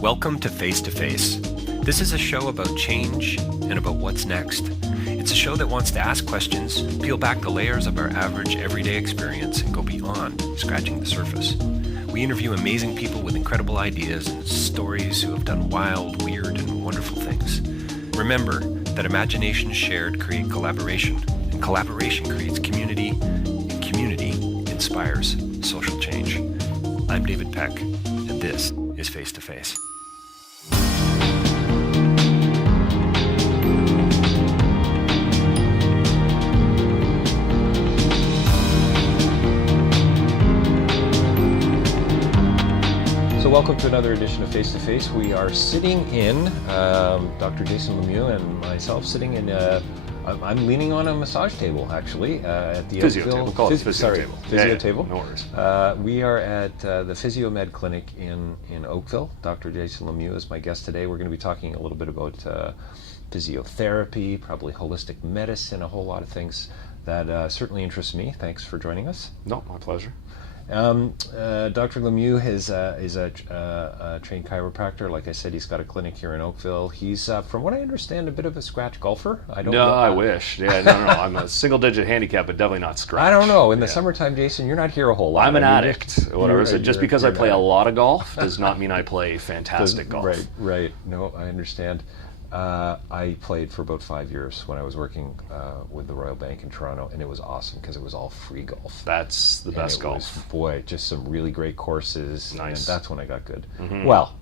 Welcome to Face to Face. This is a show about change and about what's next. It's a show that wants to ask questions, peel back the layers of our average everyday experience, and go beyond scratching the surface. We interview amazing people with incredible ideas and stories who have done wild, weird, and wonderful things. Remember that imagination shared creates collaboration, and collaboration creates community, and community inspires social change. I'm David Peck, and this is Face to Face. So welcome to another edition of Face to Face. We are sitting in, Dr. Jason Lemieux and myself sitting in, I'm leaning on a massage table actually at the physio Oakville, table. Call it physio table. Physio table. No worries. We are at the Physiomed clinic in Oakville. Dr. Jason Lemieux is my guest today. We're going to be talking a little bit about physiotherapy, probably holistic medicine, a whole lot of things that certainly interest me. Thanks for joining us. No, my pleasure. Dr. Lemieux is a trained chiropractor. Like I said, he's got a clinic here in Oakville. He's, from what I understand, a bit of a scratch golfer. I don't know. I wish. Yeah, no. I'm a single-digit handicap, but definitely not scratch. I don't know. In the summertime, Jason, you're not here a whole lot. I'm an addict. Whatever. So just because I play a lot of golf does not mean I play fantastic golf. Right. No, I understand. I played for about 5 years when I was working with the Royal Bank in Toronto, and it was awesome because it was all free golf. That's the best golf. Just some really great courses. Nice. And that's when I got good. Mm-hmm. Well,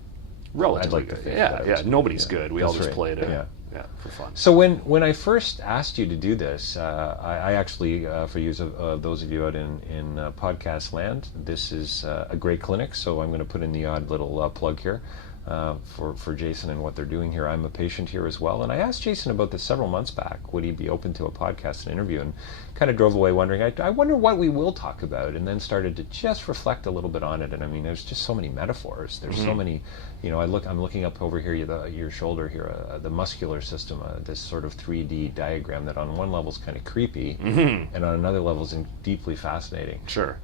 relatively I'd like good. Yeah. Nobody's good. We all just played it. Yeah. For fun. So when I first asked you to do this, I actually, for those of you out in podcast land, this is a great clinic, so I'm going to put in the odd little plug here. For Jason and what they're doing here. I'm a patient here as well, and I asked Jason about this several months back. Would he be open to a podcast and interview? And kind of drove away wondering, I wonder what we will talk about, and then started to just reflect a little bit on it. And I mean, there's just so many metaphors. There's so many, I'm looking up over here, your shoulder here, the muscular system, this sort of 3D diagram that on one level is kind of creepy, and on another level is deeply fascinating. Sure.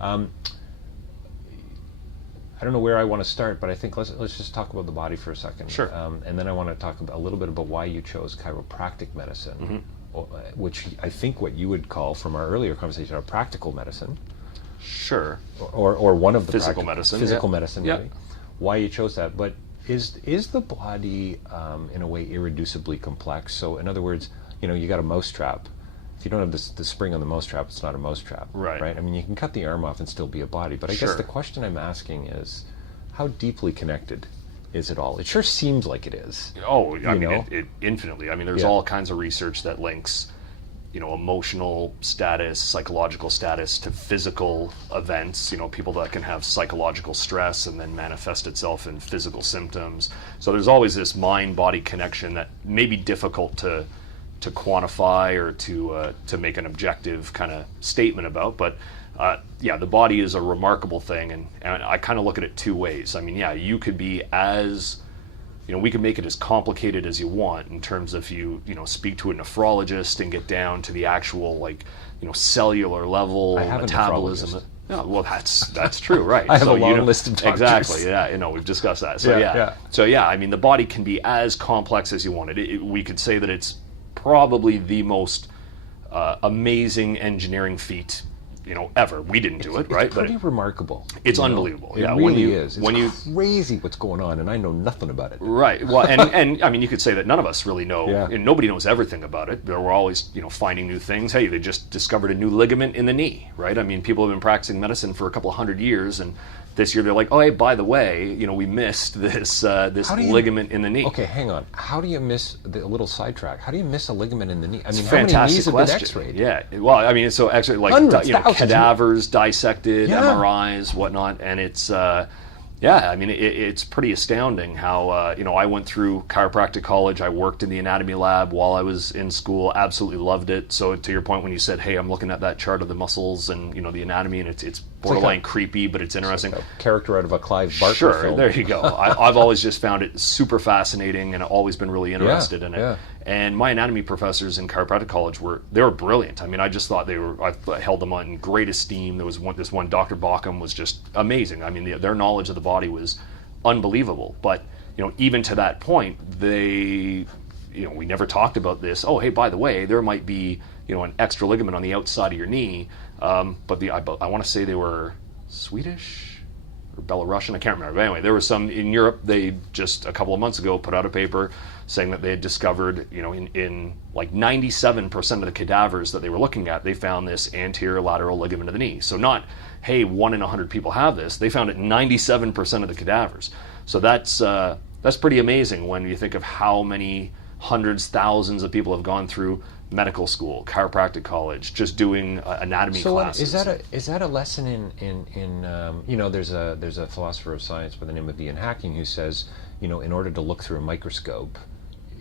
I don't know where I want to start, but I think let's just talk about the body for a second. Sure. And then I want to talk a little bit about why you chose chiropractic medicine, which I think what you would call, from our earlier conversation, a practical medicine. Sure. Or one of the physical medicine. Physical medicine. Yeah. Maybe. Why you chose that, but is the body in a way irreducibly complex? So in other words, you got a mousetrap. If you don't have the spring on the mousetrap, it's not a mousetrap, right? I mean, you can cut the arm off and still be a body, but I guess the question I'm asking is, how deeply connected is it all? It sure seems like it is. Oh, I mean, it infinitely. I mean, there's all kinds of research that links, emotional status, psychological status to physical events. People that can have psychological stress and then manifest itself in physical symptoms. So there's always this mind-body connection that may be difficult to quantify or to make an objective kind of statement about, but the body is a remarkable thing, and I kind of look at it two ways. I mean, you could be as, we can make it as complicated as you want in terms of you speak to a nephrologist and get down to the actual cellular level metabolism. No, well, that's true, right? I have a long list of doctors. Exactly, yeah, we've discussed that. So I mean, the body can be as complex as you want it. We could say that it's probably the most amazing engineering feat, ever. We didn't do it, right? It's pretty remarkable. It's unbelievable. It really is. It's crazy what's going on, and I know nothing about it. Right. Well, and I mean, you could say that none of us really know, and nobody knows everything about it. We're always, finding new things. Hey, they just discovered a new ligament in the knee, right? I mean, people have been practicing medicine for a couple of 100 years, and this year they're like, oh, hey, by the way, we missed this ligament in the knee. Okay, hang on. How do you miss a little sidetrack? How do you miss a ligament in the knee? I mean, how many knees have been X-rayed? Yeah. Well, I mean, so actually, like cadavers dissected, MRIs, whatnot, and it's I mean, it's pretty astounding how I went through chiropractic college. I worked in the anatomy lab while I was in school. Absolutely loved it. So to your point, when you said, "Hey, I'm looking at that chart of the muscles and the anatomy," and it's borderline creepy, but it's interesting. Like a character out of a Clive Barker film. Sure, there you go. I've always just found it super fascinating and always been really interested in it. Yeah. And my anatomy professors in chiropractic college were brilliant. I mean, I just thought I held them in great esteem. There was this one, Dr. Bauckham, was just amazing. I mean, their knowledge of the body was unbelievable. But even to that point, we never talked about this. Oh, hey, by the way, there might be, an extra ligament on the outside of your knee. But I want to say they were Swedish or Belarusian, I can't remember. But anyway, there was some in Europe. They just a couple of months ago put out a paper saying that they had discovered, in like 97% of the cadavers that they were looking at, they found this anterior lateral ligament of the knee. So not, hey, 1 in 100 people have this. They found it in 97% of the cadavers. So that's pretty amazing when you think of how many hundreds, thousands of people have gone through medical school, chiropractic college, just doing anatomy classes. So is that a lesson in there's a philosopher of science by the name of Ian Hacking who says, in order to look through a microscope,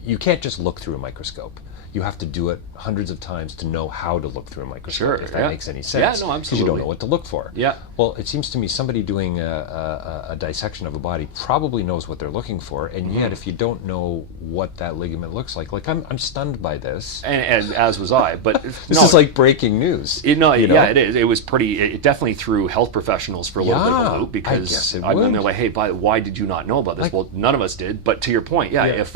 you can't just look through a microscope. You have to do it hundreds of times to know how to look through a microscope, if that makes any sense. Yeah, no, absolutely. Because you don't know what to look for. Yeah. Well, it seems to me somebody doing a dissection of a body probably knows what they're looking for, and yet if you don't know what that ligament looks like I'm stunned by this. And as was I, but this is like breaking news. Yeah, it is. It was it definitely threw health professionals for a little bit of a loop, because they're like, hey, why did you not know about this? Well, none of us did. But to your point, if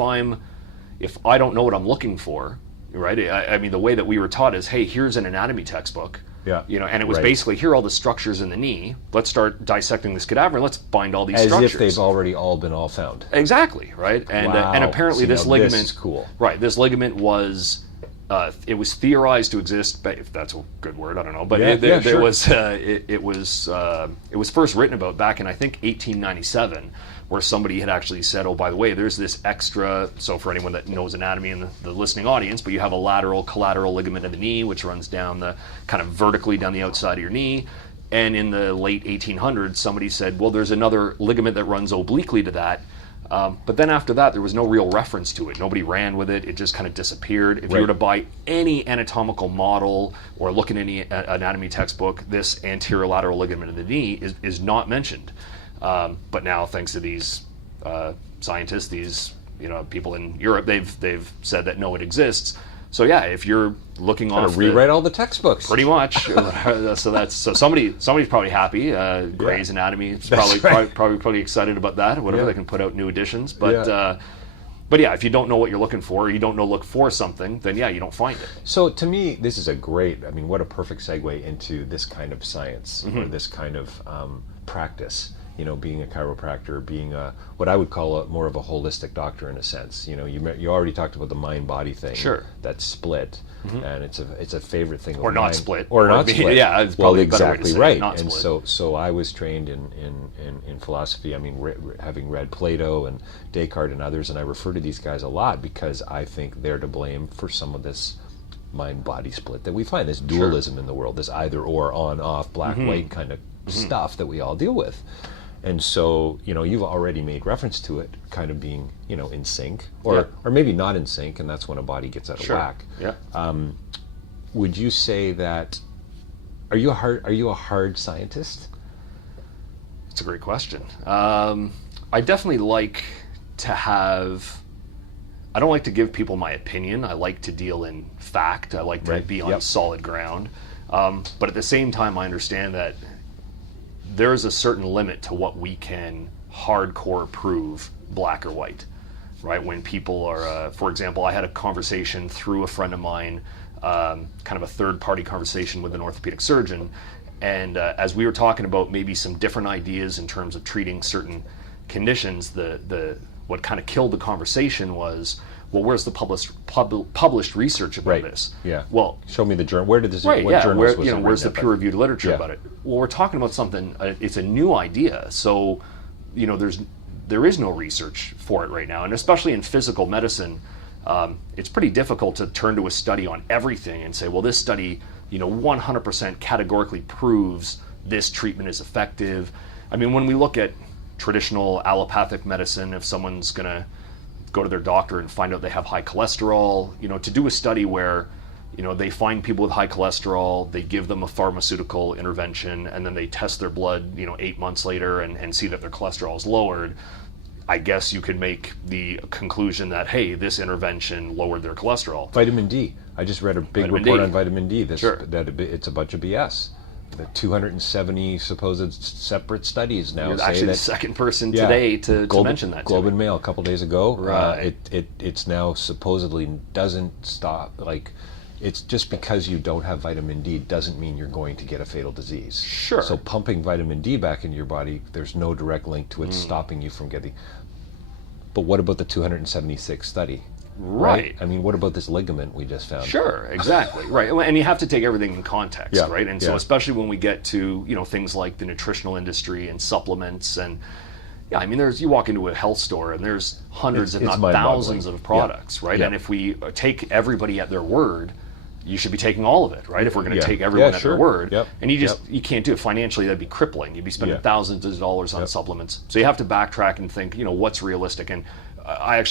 I don't know what I'm looking for, right? I mean, the way that we were taught is, hey, here's an anatomy textbook. Yeah. And it was basically, here are all the structures in the knee. Let's start dissecting this cadaver and let's find all these structures. As if they've already all been found. Exactly, right? And and apparently this ligament, this is cool. Right, this ligament was it was theorized to exist, if that's a good word, I don't know, but it was first written about back in, I think, 1897, where somebody had actually said, oh, by the way, there's this extra, so for anyone that knows anatomy in the listening audience, but you have a lateral collateral ligament of the knee, which runs down kind of vertically down the outside of your knee. And in the late 1800s, somebody said, well, there's another ligament that runs obliquely to that. But then after that, there was no real reference to it. Nobody ran with it. It just kind of disappeared. If you were to buy any anatomical model or look at any anatomy textbook, this anterior lateral ligament of the knee is not mentioned. But now, thanks to these scientists, these people in Europe, they've said that no, it exists. So yeah, if you're looking off, rewrite all the textbooks. Pretty much. so somebody's probably happy. Gray's Anatomy is probably pretty excited about that. Whatever, they can put out new editions. But yeah, if you don't know what you're looking for, or you don't look for something, then you don't find it. So to me, this is what a perfect segue into this kind of science, or this kind of practice. Being a chiropractor, being what I would call more of a holistic doctor in a sense. You already talked about the mind-body thing. Sure. That's split, and it's a favorite thing. Or not split. Or not split. Yeah, it's probably exactly better way to say right. it, And so I was trained in philosophy. I mean, having read Plato and Descartes and others, and I refer to these guys a lot because I think they're to blame for some of this mind-body split that we find, this dualism in the world, this either-or, on-off, black-white kind of stuff that we all deal with. And so, you've already made reference to it kind of being, in sync, or maybe not in sync, and that's when a body gets out of whack. Yeah. Would you say that? Are you a hard scientist? That's a great question. I definitely like to have. I don't like to give people my opinion. I like to deal in fact. I like to be on solid ground. But at the same time, I understand that there is a certain limit to what we can hardcore prove black or white, right? When people are, for example, I had a conversation through a friend of mine, kind of a third-party conversation with an orthopedic surgeon, and as we were talking about maybe some different ideas in terms of treating certain conditions, what kind of killed the conversation was, well, where's the published research about this? Yeah. Well, show me the journal. Where did this? Right. What journals was it where's the written peer-reviewed literature about it? Well, we're talking about something. It's a new idea, so there is no research for it right now, and especially in physical medicine, it's pretty difficult to turn to a study on everything and say, well, this study, 100% categorically proves this treatment is effective. I mean, when we look at traditional allopathic medicine, if someone's going to go to their doctor and find out they have high cholesterol, to do a study where, they find people with high cholesterol, they give them a pharmaceutical intervention, and then they test their blood, 8 months later and see that their cholesterol is lowered. I guess you could make the conclusion that, hey, this intervention lowered their cholesterol. Vitamin D. I just read a big report on vitamin D. That it's a bunch of BS. the 270 supposed separate studies now You're say actually that the second person today to mention that. Globe and Mail a couple days ago. Right. It's now supposedly doesn't stop. Like, it's just because you don't have vitamin D doesn't mean you're going to get a fatal disease. Sure. So pumping vitamin D back into your body, there's no direct link to it stopping you from getting. But what about the 276 study? Right. I mean, what about this ligament we just found? Sure, exactly. Right. And you have to take everything in context, Yeah, right? And so yeah. especially when we get to, things like the nutritional industry and supplements and yeah, I mean, you walk into a health store and there's hundreds, if not thousands of products, right? Yeah. And if we take everybody at their word, you should be taking all of it, right? If we're going to take everyone at their word. Yep. And you can't do it financially, that'd be crippling. You'd be spending thousands of dollars on supplements. So you have to backtrack and think, what's realistic. And I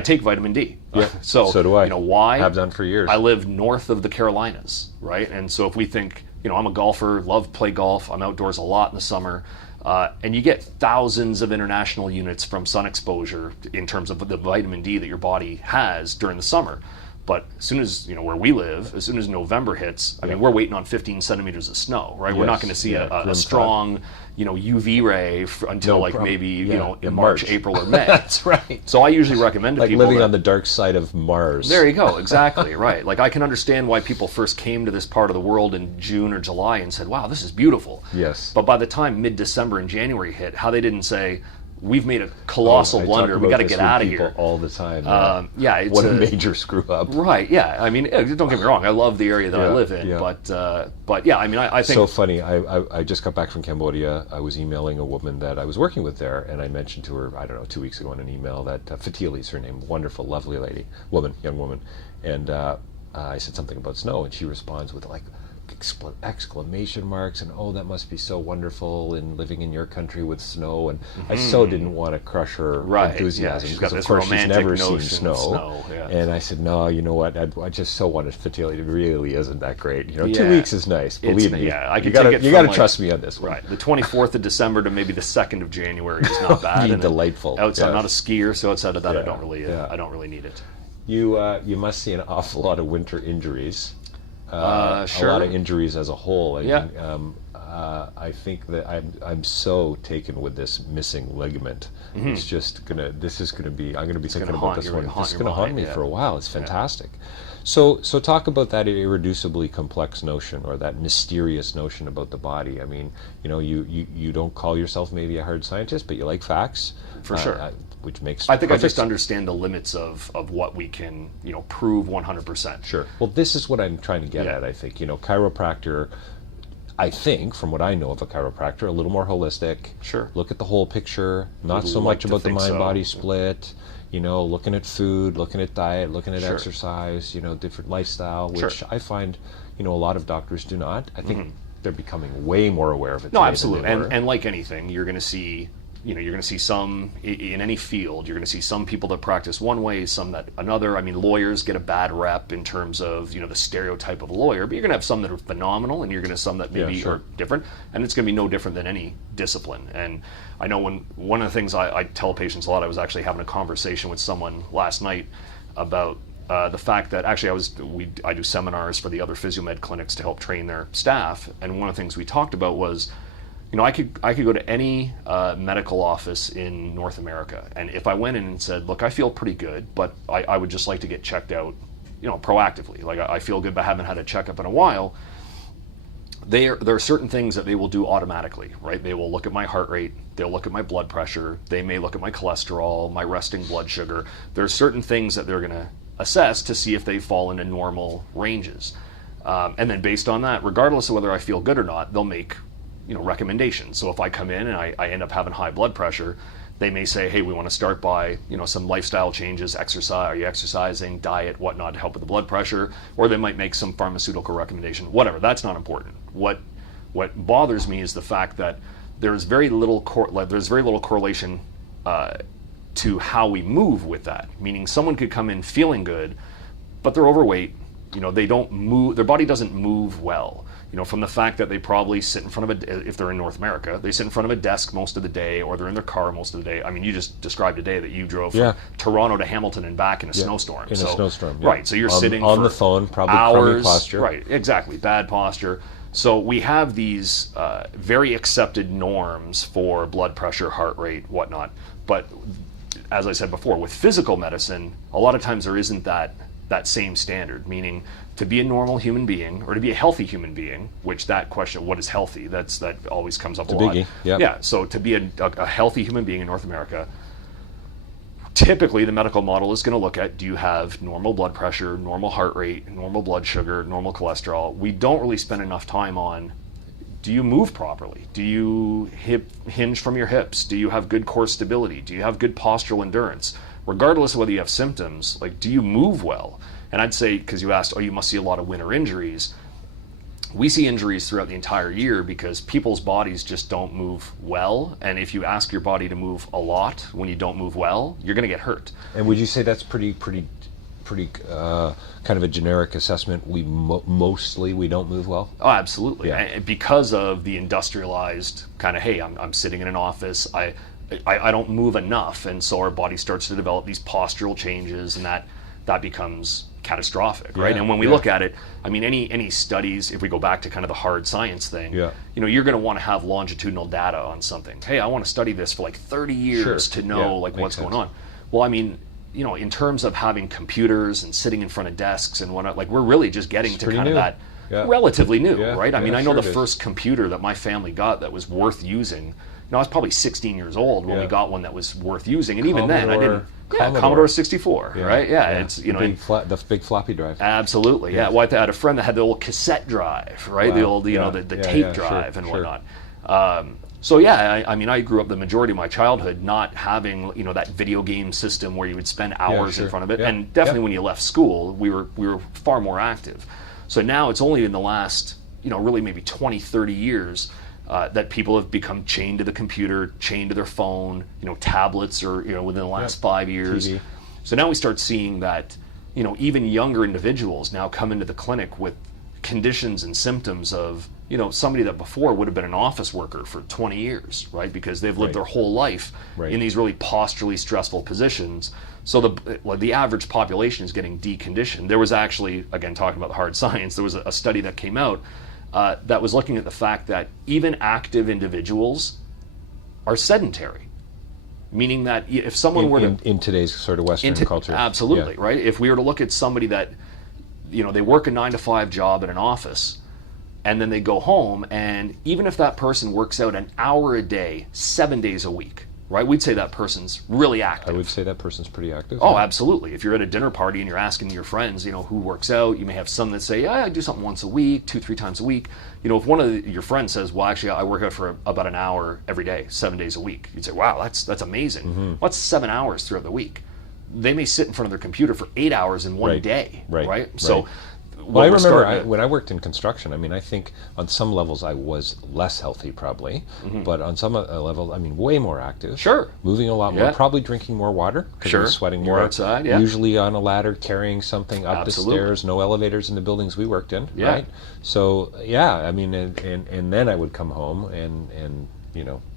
take vitamin D. Yeah, so do I. Why? Have done for years. I live north of the Carolinas, right? And so if we think, I'm a golfer, love play golf, I'm outdoors a lot in the summer, and you get thousands of international units from sun exposure in terms of the vitamin D that your body has during the summer. But as soon as, where we live, as soon as November hits, I mean, we're waiting on 15 centimeters of snow, right? We're not going to see a strong, UV ray until maybe, in March, April, or May. That's right. So I usually recommend to like people living on the dark side of Mars. There you go, exactly, right. Like I can understand why people first came to this part of the world in June or July and said, wow, this is beautiful. Yes. But by the time mid-December and January hit, how they didn't say, we've made a colossal blunder. We got to get out of here. All the time. It's what a major screw up. Right. Yeah. I mean, don't get me wrong. I love the area that I live in, but yeah. I mean, I think so funny. I just got back from Cambodia. I was emailing a woman that I was working with there, and I mentioned to her, I don't know, 2 weeks ago in an email that Fatili's her name, wonderful, lovely young woman, and I said something about snow, and she responds with like exclamation marks and that must be so wonderful in living in your country with snow, and I so didn't want to crush her enthusiasm because of course she's never seen snow. And I said, no, you know what, I just so wanted Fatili. It really isn't that great. 2 weeks is nice, believe me. You got to trust me on this one. Right, the 24th of December to maybe the 2nd of January is not bad. And delightful. Outside, I'm not a skier, so outside of that I don't really need it. You must see an awful lot of winter injuries. Sure. A lot of injuries as a whole. I think that I'm so taken with this missing ligament. It's just I'm gonna be thinking about this one. It's gonna haunt me for a while. It's fantastic. So talk about that irreducibly complex notion, or that mysterious notion about the body. I mean, you don't call yourself maybe a hard scientist, but you like facts. For sure. Which makes I think I just understand the limits of what we can prove 100%. Sure. Well, this is what I'm trying to get at. I think chiropractor. I think, from what I know of a chiropractor, a little more holistic. Sure. Look at the whole picture, not so much about the mind-body split. Looking at food, looking at diet, looking at exercise. Different lifestyle, which I find, a lot of doctors do not. I think they're becoming way more aware of it. No, absolutely. And like anything, you're going to see. You're going to see some, in any field, you're going to see some people that practice one way, some that another. I mean, lawyers get a bad rep in terms of, the stereotype of a lawyer, but you're going to have some that are phenomenal, and you're going to have some that maybe are different, and it's going to be no different than any discipline. And I know one of the things I tell patients a lot, I was actually having a conversation with someone last night about the fact that actually I do seminars for the other Physiomed clinics to help train their staff, and one of the things we talked about was, I could go to any medical office in North America, and if I went in and said, look, I feel pretty good, but I would just like to get checked out, proactively. Like I feel good, but I haven't had a checkup in a while. There are certain things that they will do automatically, right? They will look at my heart rate, they'll look at my blood pressure, they may look at my cholesterol, my resting blood sugar. There are certain things that they're going to assess to see if they fall into normal ranges. And then based on that, regardless of whether I feel good or not, they'll make recommendations. So if I come in and I end up having high blood pressure, they may say, hey, we want to start by some lifestyle changes, exercise, are you exercising, diet, whatnot, to help with the blood pressure, or they might make some pharmaceutical recommendation, whatever. That's not important. What bothers me is the fact that there's very little correlation to how we move with that. Meaning someone could come in feeling good, but they're overweight. They don't move. Their body doesn't move well. From the fact that they probably sit in front of if they're in North America, they sit in front of a desk most of the day, or they're in their car most of the day. I mean, you just described a day that you drove from Toronto to Hamilton and back in a snowstorm. A snowstorm. Right, so you're sitting on for the phone, probably hours. Crummy posture. Right, exactly, bad posture. So we have these very accepted norms for blood pressure, heart rate, whatnot. But as I said before, with physical medicine, a lot of times there isn't that same standard, meaning to be a normal human being or to be a healthy human being, which that question, what is healthy, that always comes up a lot. Biggie. Yep. Yeah, so to be a healthy human being in North America, typically the medical model is going to look at, do you have normal blood pressure, normal heart rate, normal blood sugar, normal cholesterol? We don't really spend enough time on, do you move properly? Do you hinge from your hips? Do you have good core stability? Do you have good postural endurance? Regardless of whether you have symptoms, like, do you move well? And I'd say, because you asked, you must see a lot of winter injuries. We see injuries throughout the entire year because people's bodies just don't move well. And if you ask your body to move a lot when you don't move well, you're going to get hurt. And would you say that's pretty kind of a generic assessment? We mostly don't move well? Oh, absolutely. Yeah. And because of the industrialized kind of, hey, I'm sitting in an office, I don't move enough, and so our body starts to develop these postural changes, and that becomes catastrophic, right? Yeah, and when we look at it, I mean, any studies, if we go back to kind of the hard science thing, you're going to want to have longitudinal data on something. Hey, I want to study this for like 30 years to know what's going on. Well, I mean, in terms of having computers and sitting in front of desks and whatnot, like, we're really just getting to kind of that relatively new, right? I mean, I know the first computer that my family got that was worth using, I was probably 16 years old when we got one that was worth using, and even then I didn't. Commodore 64, right? Yeah, it's the big floppy drive. Absolutely, yeah. Well, I had a friend that had the old cassette drive, right? Wow. The old, the tape drive and whatnot. So yeah, I mean, I grew up the majority of my childhood not having that video game system where you would spend hours in front of it, and definitely when you left school, we were far more active. So now it's only in the last really maybe 20, 30 years. That people have become chained to the computer, chained to their phone, tablets, or within the last 5 years. TV. So now we start seeing that, even younger individuals now come into the clinic with conditions and symptoms of, somebody that before would have been an office worker for 20 years, right? Because they've lived their whole life in these really posturally stressful positions. So the average population is getting deconditioned. There was actually, again, talking about the hard science, there was a study that came out that was looking at the fact that even active individuals are sedentary, meaning that if someone were to... In today's sort of Western culture. Absolutely, right? If we were to look at somebody that, they work a 9-to-5 job in an office, and then they go home, and even if that person works out an hour a day, 7 days a week, right? We'd say that person's really active. I would say that person's pretty active. Oh, absolutely. If you're at a dinner party and you're asking your friends, who works out, you may have some that say, yeah, I do something once a week, 2-3 times a week. If one of your friends says, well, actually, I work out for about an hour every day, 7 days a week, you'd say, wow, that's amazing. Mm-hmm. What's 7 hours throughout the week? They may sit in front of their computer for 8 hours in one day, right? So Well, I remember when I worked in construction, I mean, I think on some levels I was less healthy probably, but on some levels, I mean, way more active. Sure. Moving a lot more, probably drinking more water because I was sweating more. You're outside, usually on a ladder, carrying something up the stairs, no elevators in the buildings we worked in, right? So, yeah, I mean, and then I would come home and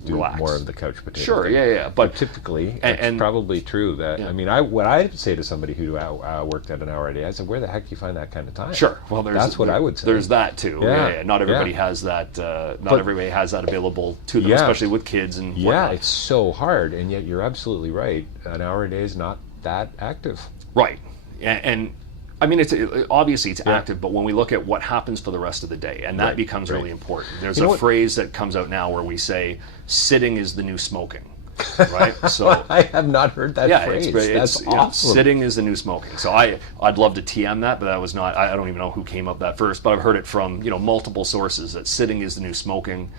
do relax. More of the couch potato Sure, thing. yeah. But typically, it's probably true that, I mean, what I'd say to somebody who worked at an hour a day, I said, where the heck do you find that kind of time? Sure. Well, that's what I would say. There's that too. Yeah. Not everybody has that. Everybody has that available to them, especially with kids and whatnot. Yeah, it's so hard, and yet you're absolutely right. An hour a day is not that active. Right. And I mean, obviously it's active, but when we look at what happens for the rest of the day, and that becomes really important. There's a phrase that comes out now where we say, sitting is the new smoking, right? So I have not heard that phrase. That's awesome. Sitting is the new smoking. So I'd love to TM that, but that was not, I don't even know who came up with that first, but I've heard it from, multiple sources that sitting is the new smoking.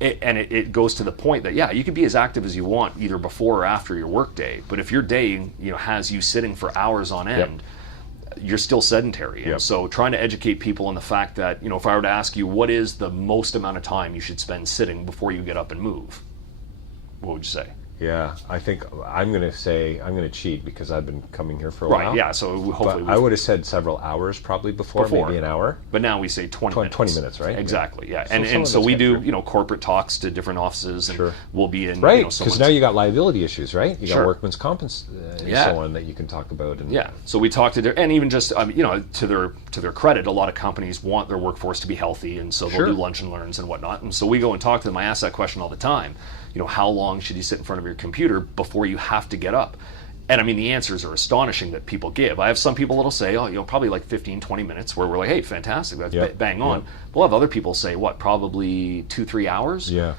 It goes to the point that, you can be as active as you want either before or after your work day, but if your day has you sitting for hours on end, you're still sedentary. And so trying to educate people on the fact that, if I were to ask you what is the most amount of time you should spend sitting before you get up and move, what would you say? Yeah, I think I'm going to cheat because I've been coming here for a Right, while. yeah, so hopefully But I would have said several hours probably before, maybe an hour. But now we say 20 minutes. 20 minutes, right? Exactly, yeah. So And so we do, corporate talks to different offices, and we'll be in, right, because now you got liability issues, right? You got workman's comp and yeah. so on that you can talk about. And yeah, so we talk to their, and even just, to their credit, a lot of companies want their workforce to be healthy, and so they'll do lunch and learns and whatnot. And so we go and talk to them. I ask that question all the time. How long should you sit in front of your computer before you have to get up? And I mean, the answers are astonishing that people give. I have some people that'll say, probably like 15, 20 minutes, where we're like, hey, fantastic, that's bang on. Yeah. We'll have other people say, what, probably 2-3 hours? Yeah.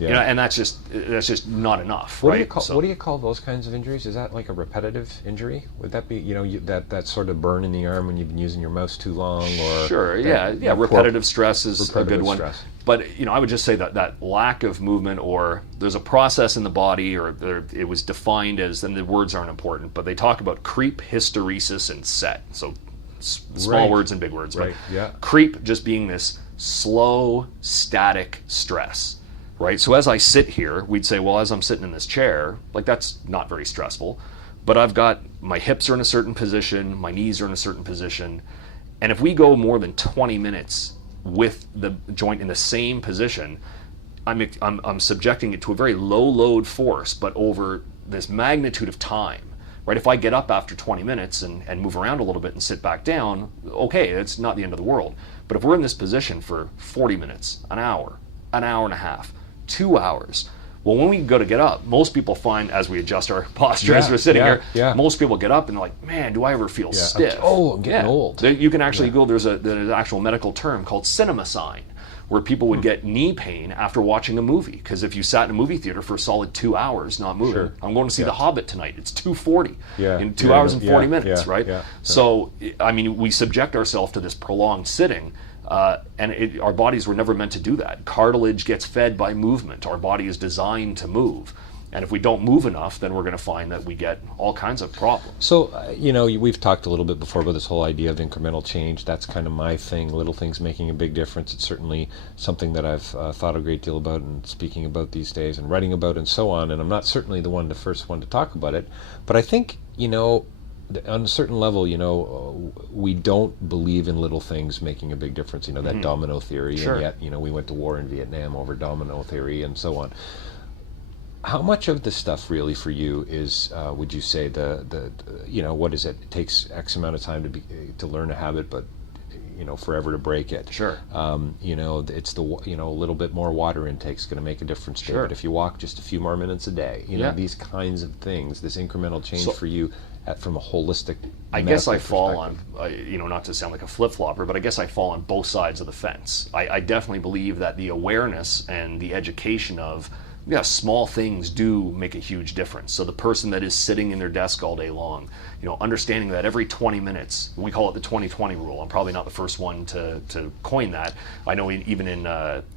And that's just not enough, what right? What do you call those kinds of injuries? Is that like a repetitive injury? Would that be, that sort of burn in the arm when you've been using your mouse too long? Or sure, yeah. Repetitive stress is a good one. But I would just say that lack of movement, or there's a process in the body, or it was defined as, and the words aren't important, but they talk about creep, hysteresis, and set. So small words and big words. Right. But yeah. Creep just being this slow, static stress. Right. So as I sit here, we'd say, well, as I'm sitting in this chair, like that's not very stressful, but I've got my hips are in a certain position, my knees are in a certain position, and if we go more than 20 minutes with the joint in the same position, I'm subjecting it to a very low load force, but over this magnitude of time. Right? If I get up after 20 minutes and move around a little bit and sit back down, okay, it's not the end of the world. But if we're in this position for 40 minutes, an hour and a half, 2 hours, well, when we go to get up, most people find, as we adjust our posture as we're sitting here, most people get up and they're like, man, do I ever feel stiff? I'm getting old. You can actually go, there's an actual medical term called cinema sign, where people would get knee pain after watching a movie. Because if you sat in a movie theater for a solid 2 hours not moving, I'm going to see The Hobbit tonight, it's 2:40 in 2 hours and 40 minutes, right? So, I mean, we subject ourselves to this prolonged sitting, and our bodies were never meant to do that. Cartilage gets fed by movement. Our body is designed to move. And if we don't move enough, then we're going to find that we get all kinds of problems. So, we've talked a little bit before about this whole idea of incremental change. That's kind of my thing, little things making a big difference. It's certainly something that I've thought a great deal about and speaking about these days and writing about and so on. And I'm not certainly the first one to talk about it. But I think, on a certain level, we don't believe in little things making a big difference, that domino theory. And yet, we went to war in Vietnam over domino theory and so on. How much of this stuff really for you is, would you say, what is it? It takes X amount of time to learn a habit, but forever to break it. Sure. It's a little bit more water intake is going to make a difference. Sure. But if you walk just a few more minutes a day, these kinds of things, this incremental change for you from a holistic. I guess I fall on, not to sound like a flip-flopper, but I guess I fall on both sides of the fence. I definitely believe that the awareness and the education of small things do make a huge difference. So the person that is sitting in their desk all day long, understanding that every 20 minutes, we call it the 20-20 rule. I'm probably not the first one to coin that. I know even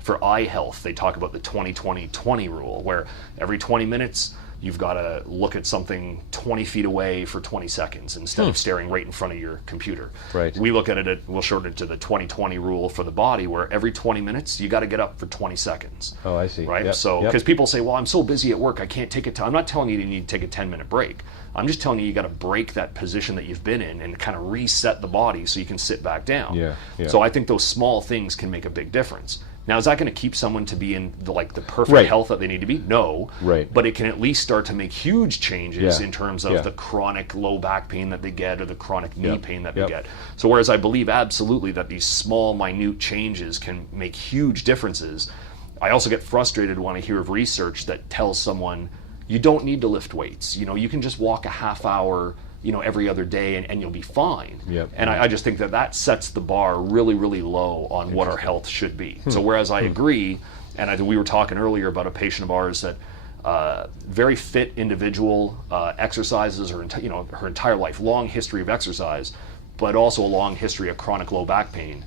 for eye health, they talk about the 20-20-20 rule, where every 20 minutes, you've got to look at something 20 feet away for 20 seconds instead of staring right in front of your computer. Right. We look at it, we'll shorten it to the 20-20 rule for the body, where every 20 minutes, you got to get up for 20 seconds. Oh, I see. Right? Yep. So, because people say, well, I'm so busy at work, I can't take it. I'm not telling you need to take a 10-minute break. I'm just telling you got to break that position that you've been in and kind of reset the body so you can sit back down. Yeah. So I think those small things can make a big difference. Now, is that going to keep someone to be in the perfect health that they need to be? No. Right. But it can at least start to make huge changes in terms of the chronic low back pain that they get, or the chronic knee pain that they get. So whereas I believe absolutely that these small, minute changes can make huge differences, I also get frustrated when I hear of research that tells someone, you don't need to lift weights. You can just walk a half hour every other day and you'll be fine. And I just think that sets the bar really, really low on what our health should be. So whereas I agree, and we were talking earlier about a patient of ours that very fit individual, exercises her entire life, long history of exercise, but also a long history of chronic low back pain.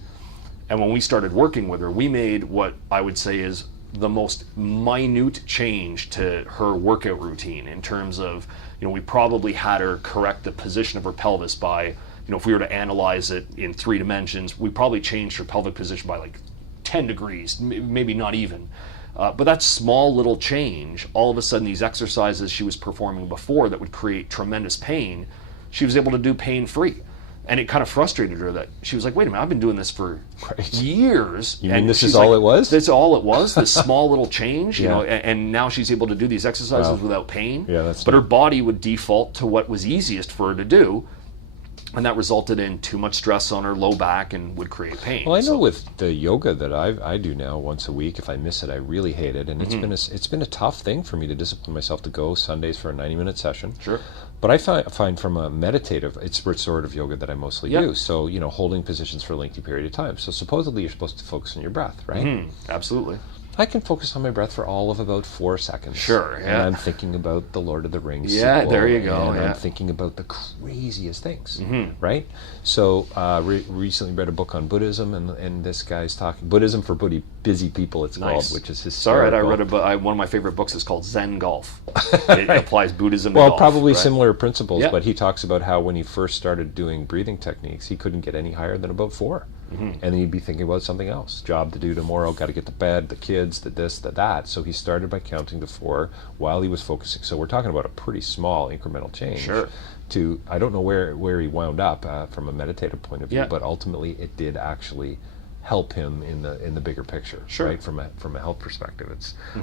And when we started working with her, we made what I would say is the most minute change to her workout routine, in terms of, we probably had her correct the position of her pelvis by, if we were to analyze it in 3 dimensions, we probably changed her pelvic position by like 10 degrees, maybe not even. But that small little change, all of a sudden these exercises she was performing before that would create tremendous pain, she was able to do pain-free. And it kind of frustrated her that she was like, wait a minute, I've been doing this for years. You mean this is all it was? That's all it was, this small little change, you know, and now she's able to do these exercises without pain. Yeah, that's but her body would default to what was easiest for her to do. And that resulted in too much stress on her low back and would create pain. Well, I know with the yoga that I do now once a week, if I miss it, I really hate it. And it's been a tough thing for me to discipline myself to go Sundays for a 90-minute session. Sure. But I find from a meditative, it's restorative yoga that I mostly do. So, you know, holding positions for a lengthy period of time. So supposedly you're supposed to focus on your breath, right? Absolutely. I can focus on my breath for all of about 4 seconds. Sure, yeah. And I'm thinking about the Lord of the Rings Yeah, sequel, there you go. And yeah. I'm thinking about the craziest things, right? So recently read a book on Buddhism, and this guy's talking Buddhism for busy people. It's called, which is hysterical. Sorry, I read one of my favorite books is called Zen Golf. It applies Buddhism to golf. Well, probably right? similar principles, Yeah. but he talks about how when he first started doing breathing techniques, he couldn't get any higher than about 4. And then he'd be thinking about something else. Job to do tomorrow, got to get to bed, the kids, the this, the that. So he started by counting to 4 while he was focusing. So we're talking about a pretty small incremental change. Sure. To, I don't know where he wound up from a meditative point of view, Yeah. but ultimately it did actually help him in the bigger picture, Sure. right? From a health perspective,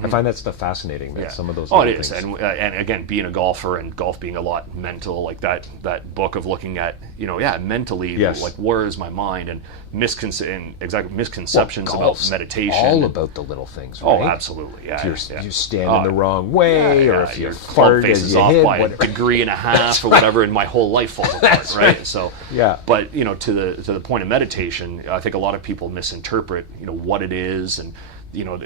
I find that stuff fascinating. That some of those. Oh, little it is, things. and again, being a golfer and golf being a lot mental, like that book of looking at, you know, mentally, Yes. like where is my mind and misconceptions about Golf's meditation. all about the little things, right? Oh, absolutely, yeah. If yeah. you stand in the wrong way, or if you your fart club as faces you off hit, by whatever. a degree and a half or whatever, and my whole life falls apart, right? So, Yeah. But you know, to the point of meditation, I think a lot of people misinterpret, you know, what it is, and you know,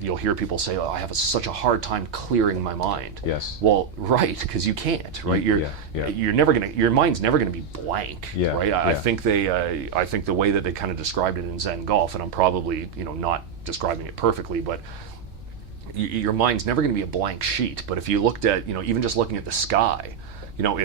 you'll hear people say, "Oh, I have such a hard time clearing my mind." Yes. Well, right, because you can't, right? You're never gonna. Your mind's never gonna be blank, Yeah, right? yeah. I think I think the way that they kind of described it in Zen Golf, and I'm probably, you know, not describing it perfectly, but your mind's never going to be a blank sheet. But if you looked at, you know, even just looking at the sky, you know,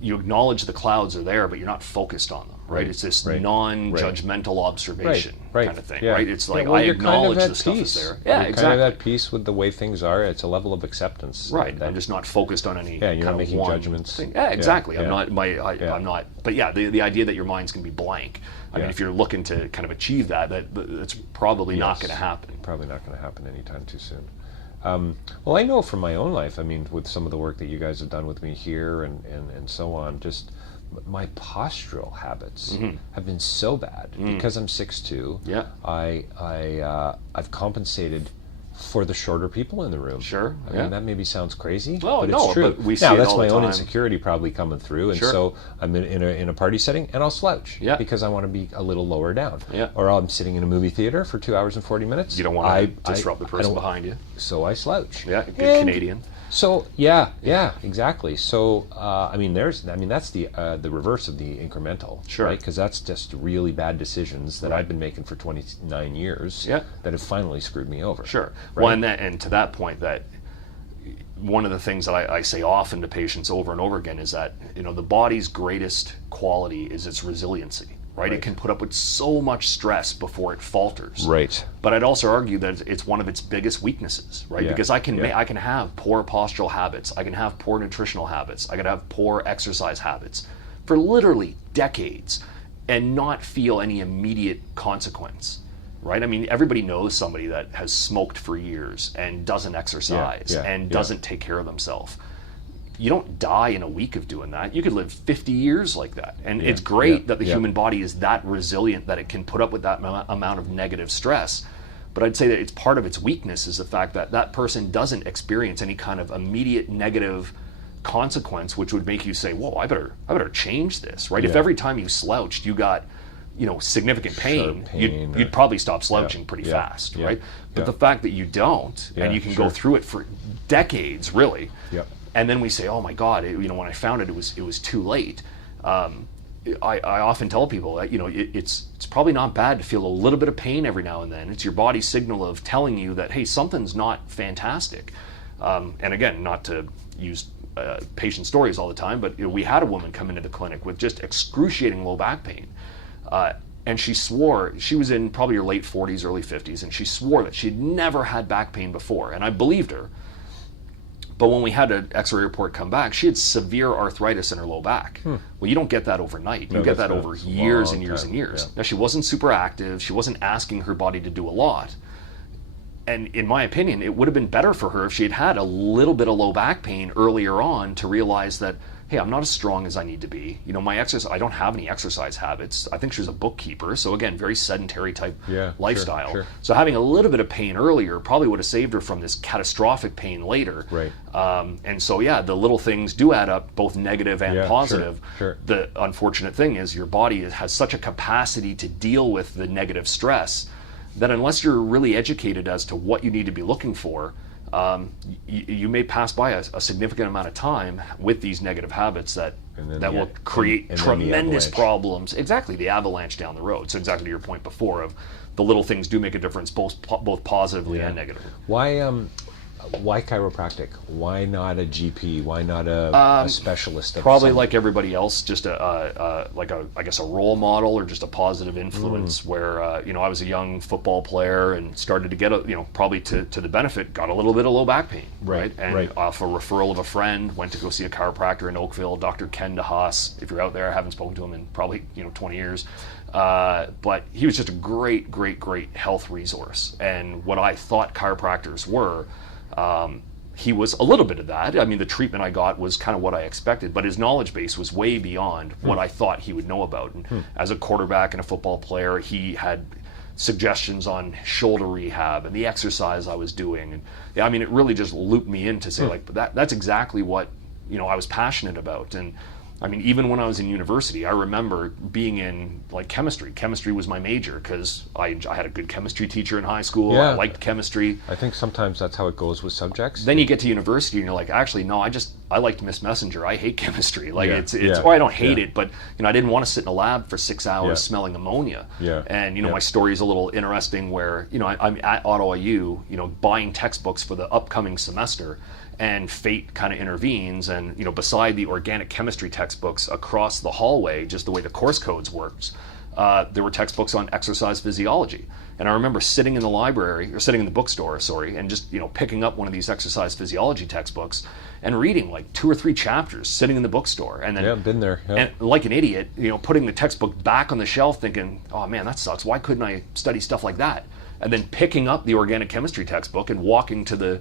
you acknowledge the clouds are there, but you're not focused on them, right? It's this non-judgmental observation kind of thing, right? It's like, I acknowledge the stuff is there. Yeah, you're exactly. kind of at peace with the way things are. It's a level of acceptance. Right. I'm just not focused on any Yeah, you're kind not of making one judgments. thing. Yeah, exactly. Yeah, I'm not, but yeah, the idea that your mind's going to be blank, I mean, if you're looking to kind of achieve that's probably not going to happen. Probably not going to happen anytime too soon. Well, I know from my own life, I mean, with some of the work that you guys have done with me here and so on, just my postural habits have been so bad because I'm 6'2". Yeah. I've compensated for the shorter people in the room. Sure. I mean, that maybe sounds crazy, Well, but no, it's true. but we see now, it that's all my the own time. insecurity probably coming through, and Sure. so I'm in a party setting, and I'll slouch because I want to be a little lower down. Yeah. Or I'm sitting in a movie theater for 2 hours and 40 minutes. You don't want to disrupt the person behind you. So I slouch. Yeah, good Canadian. So yeah, exactly. So I mean, that's the reverse of the incremental, Sure. right? Because that's just really bad decisions that I've been making for 29 years that have finally screwed me over. Sure. Right? Well, and to that point, that one of the things that I say often to patients over and over again is that, you know, the body's greatest quality is its resiliency. Right? It can put up with so much stress before it falters. Right. But I'd also argue that it's one of its biggest weaknesses, right? Yeah. Because I can have poor postural habits, I can have poor nutritional habits, I can have poor exercise habits for literally decades and not feel any immediate consequence. Right? I mean, everybody knows somebody that has smoked for years and doesn't exercise and doesn't take care of themselves. You don't die in a week of doing that. You could live 50 years like that. And it's great that the human body is that resilient that it can put up with that amount of negative stress. But I'd say that it's part of its weakness is the fact that that person doesn't experience any kind of immediate negative consequence, which would make you say, whoa, I better change this, right? If every time you slouched, you got, you know, significant pain, you'd probably stop slouching pretty fast, right? But the fact that you don't, and you can go through it for decades, really, and then we say, oh my God, you know, when I found it, it was too late. I often tell people that, you know, it's probably not bad to feel a little bit of pain every now and then. It's your body's signal of telling you that, hey, something's not fantastic. And again, not to use patient stories all the time, but you know, we had a woman come into the clinic with just excruciating low back pain. And she swore, she was in probably her late 40s, early 50s, and she swore that she'd never had back pain before. And I believed her. But when we had an x-ray report come back, she had severe arthritis in her low back. Well, you don't get that overnight. You get that over years and years and years. Yeah. Now, she wasn't super active. She wasn't asking her body to do a lot. And in my opinion, it would have been better for her if she had had a little bit of low back pain earlier on to realize that, hey, I'm not as strong as I need to be. You know, my exercise, I don't have any exercise habits. I think she was a bookkeeper. So again, very sedentary type lifestyle. Sure. So having a little bit of pain earlier probably would have saved her from this catastrophic pain later. Right. And so, yeah, the little things do add up, both negative and positive. Sure. The unfortunate thing is your body has such a capacity to deal with the negative stress that unless you're really educated as to what you need to be looking for, you may pass by a significant amount of time with these negative habits that will create tremendous problems. Exactly, the avalanche down the road. So exactly to your point before of the little things do make a difference, both positively and negatively. Why chiropractic? Why not a GP? Why not a specialist? Probably like everybody else, just I guess a role model or just a positive influence. Where I was a young football player and started to get probably to the benefit, got a little bit of low back pain, right? And off a referral of a friend, went to go see a chiropractor in Oakville, Dr. Ken DeHaas. If you're out there, I haven't spoken to him in probably 20 years. But he was just a great health resource. And what I thought chiropractors were, he was a little bit of that. I mean, the treatment I got was kind of what I expected, but his knowledge base was way beyond what I thought he would know about. And as a quarterback and a football player, he had suggestions on shoulder rehab and the exercise I was doing. And I mean, it really just looped me in to say, like, that's exactly what, I was passionate about. And I mean, even when I was in university, I remember being in like chemistry. Chemistry was my major because I had a good chemistry teacher in high school. I liked chemistry. I think sometimes that's how it goes with subjects. Then you get to university and you're like, actually, no, I liked Miss Messenger. I hate chemistry. Like or I don't hate it, but I didn't want to sit in a lab for 6 hours smelling ammonia. And my story is a little interesting where I'm at Ottawa U, buying textbooks for the upcoming semester. And fate kind of intervenes, and beside the organic chemistry textbooks across the hallway, just the way the course codes works, there were textbooks on exercise physiology. And I remember sitting in the library, or sitting in the bookstore, and just picking up one of these exercise physiology textbooks and reading like 2 or 3 chapters, sitting in the bookstore, and then I've been there. And like an idiot, putting the textbook back on the shelf, thinking, oh man, that sucks. Why couldn't I study stuff like that? And then picking up the organic chemistry textbook and walking to the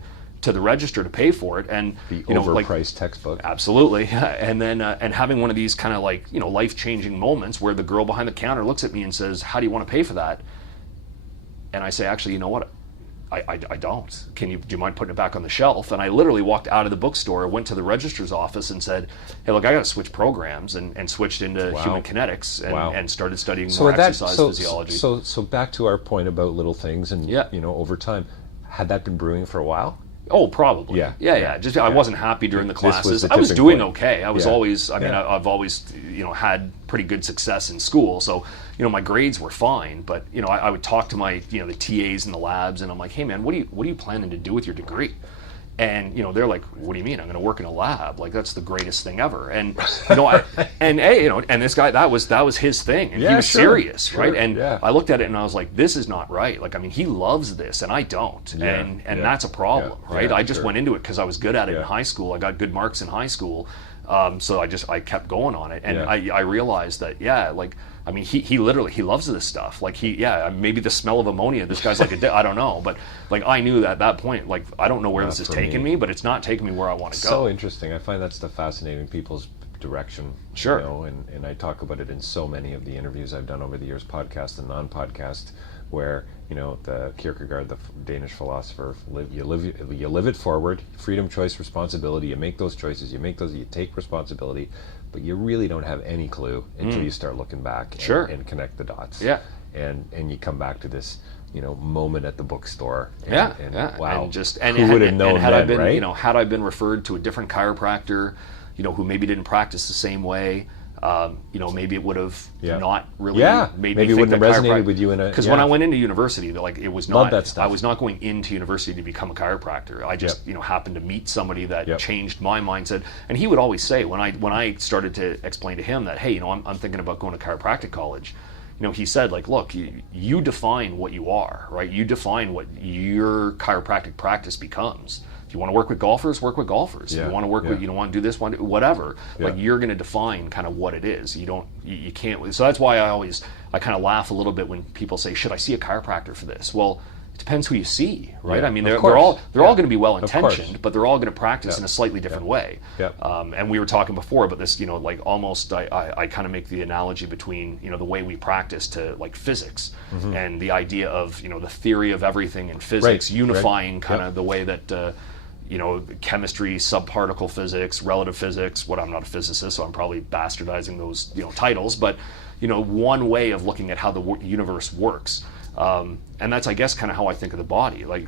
register to pay for it, and the overpriced textbook. Absolutely, and then and having one of these kind of like life-changing moments where the girl behind the counter looks at me and says, "How do you want to pay for that?" And I say, "Actually, you know what? I don't. Do you mind putting it back on the shelf?" And I literally walked out of the bookstore, went to the registrar's office, and said, "Hey, look, I got to switch programs," and switched into human kinetics and started studying more exercise physiology. So back to our point about little things, and over time, had that been brewing for a while? Oh, probably. Just I wasn't happy during the classes. I was doing okay. I was always. I mean, I've always had pretty good success in school. So my grades were fine. But I would talk to my the TAs in the labs, and I'm like, hey man, what are you planning to do with your degree? And they're like, what do you mean? I'm going to work in a lab? Like, that's the greatest thing ever. And and this guy, that was his thing, and he was serious, right? And I looked at it and I was like, this is not right. Like, I mean, he loves this and I don't, and that's a problem, right? I just went into it because I was good at it in high school. I got good marks in high school, so I kept going on it, and I realized that I mean, he literally, he loves this stuff. Like maybe the smell of ammonia, this guy's like, I don't know. But like, I knew that at that point, like, I don't know where this is taking me, but it's not taking me where I want to go. So interesting. I find that stuff fascinating, people's direction. Sure. And I talk about it in so many of the interviews I've done over the years, podcast and non-podcast, where, the Kierkegaard, the Danish philosopher, you live it forward, freedom, choice, responsibility. You make those choices, you take responsibility, but you really don't have any clue until you start looking back and connect the dots. And you come back to this, moment at the bookstore. And wow. And who would have known had then, I been, right? Had I been referred to a different chiropractor, who maybe didn't practice the same way, maybe it would have not really made me think it wouldn't have resonated with you because when I went into university, it was not. That stuff. I was not going into university to become a chiropractor. I just happened to meet somebody that changed my mindset. And he would always say when I started to explain to him that, hey, I'm thinking about going to chiropractic college. he said, like, look, you define what you are, right? You define what your chiropractic practice becomes. If you want to work with golfers, work with golfers. If you want to work with, want to do this, whatever. Like, you're going to define kind of what it is. You can't. So that's why I kind of laugh a little bit when people say, should I see a chiropractor for this? Well, it depends who you see, right? I mean, they're all going to be well intentioned, but they're all going to practice in a slightly different way. And we were talking before about this, like, almost I kind of make the analogy between the way we practice to, like, physics and the idea of the theory of everything in physics, unifying kind of the way that chemistry, subparticle physics, relative physics. I'm not a physicist, so I'm probably bastardizing those titles, but one way of looking at how the universe works. And that's, I guess, kind of how I think of the body. Like,